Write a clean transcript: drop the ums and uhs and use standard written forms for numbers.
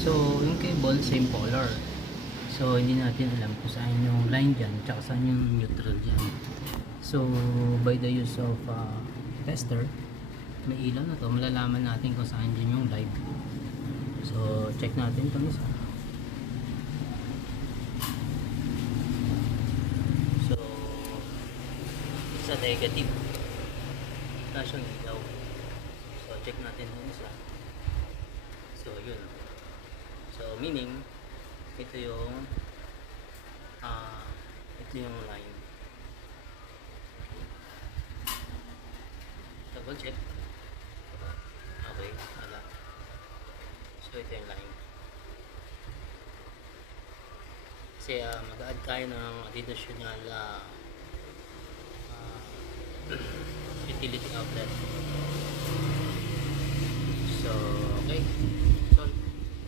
So, yung cable, same color. So, hindi natin alam kung saan yung line dyan, tsaka saan yung neutral dyan. So, by the use of tester, may ilaw na to, malalaman natin kung saan dyan yung live. So, check natin itong isa. So, isa negative. Wala siyang ilaw. So, check natin itong isa. So, yun. So, meaning, ito yung line. Double check. Okay, wala. So, ito yung line. Kasi mag-add tayo ng additional utility outlet. So, okay.